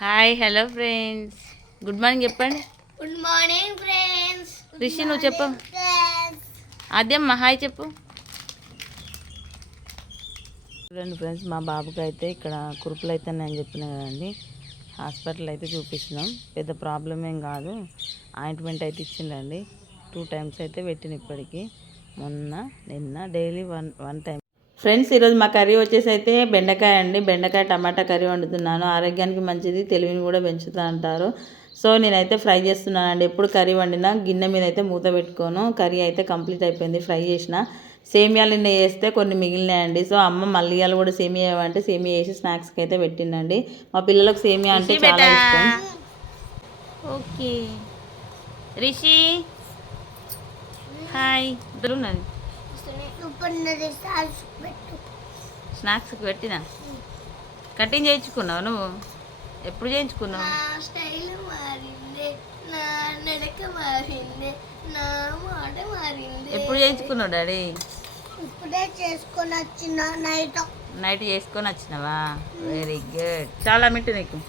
Hi hello friends, good morning చెప్పండి. Good morning friends. Rishi నువ్వు చెప్పు. ఆద్యమ్మ హాయ్ చెప్పు. చూడండి ఫ్రెండ్స్, మా బాబుకి అయితే ఇక్కడ కురుపులు అయితే నేను చెప్పిన కదండి, హాస్పిటల్ అయితే చూపిస్తున్నాం. పెద్ద ప్రాబ్లం ఏం కాదు. ఆయింట్మెంట్ అయితే ఇచ్చిండండి. 2 times అయితే పెట్టిన ఇప్పటికి, మొన్న నిన్న డైలీ వన్ టైం. ఫ్రెండ్స్, ఈరోజు మా కర్రీ వచ్చేసి అయితే బెండకాయ అండి. బెండకాయ టమాటా కర్రీ వండుతున్నాను. ఆరోగ్యానికి మంచిది, తెలివిని కూడా పెంచుతా అంటారు. సో నేనైతే ఫ్రై చేస్తున్నానండి. ఎప్పుడు కర్రీ వండినా గిన్నె మీద అయితే మూత పెట్టుకోను. కర్రీ అయితే కంప్లీట్ అయిపోయింది, ఫ్రై చేసిన. సేమియాలు నిన్న వేస్తే కొన్ని మిగిలినాయండి. సో అమ్మ మళ్ళీ కూడా సేమియా అంటే సేమియా వేసి స్నాక్స్కి అయితే పెట్టిందండి. మా పిల్లలకు సేమియా అంటే చాలా ఇష్టం. Okay Rishi hi. ఇద్దరున్నది స్నాక్స్కి పెట్టినా. కటింగ్ చేయించుకున్నావు నువ్వు? ఎప్పుడు చేయించుకున్నావు? స్టైల్ మారింది, నా నడక మారింది, నా మాట మారింది. ఎప్పుడు చేయించుకున్నావు డాడీ? ఇప్పుడే చేసుకొని వచ్చిన. నైట్ చేసుకొని వచ్చినావా? Very good. చాలా మిట్టు నీకు.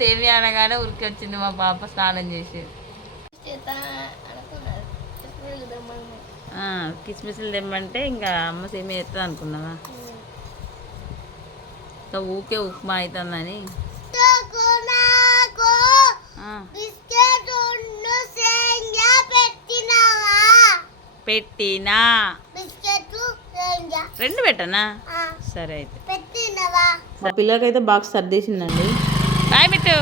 సేమియా అనగానే ఉరికి వచ్చింది మా పాప స్నానం చేసి. కిస్మిస్లు తెమ్మంటే ఇంకా అమ్మ సేమియా చేస్తుంది అనుకున్నావా? ఇంకా ఊకే ఉప్మా అవుతుందని పెట్టినా. 2 పెట్టనా? సరే అయితే. మా పిల్లలకైతే బాక్స్ సర్దేసిందండి. బాయ్ మిట్టు.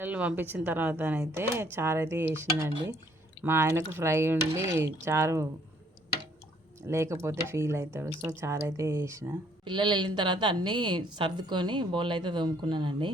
పిల్లలు పంపించిన తర్వాత అయితే చారు అయితే చేసిందండి. మా ఆయనకు ఫ్రై ఉండి చారు లేకపోతే ఫీల్ అవుతాడు. సో చారు అయితే చేసిన. పిల్లలు వెళ్ళిన తర్వాత అన్నీ సర్దుకొని బౌల్ అయితే తోముకున్నానండి.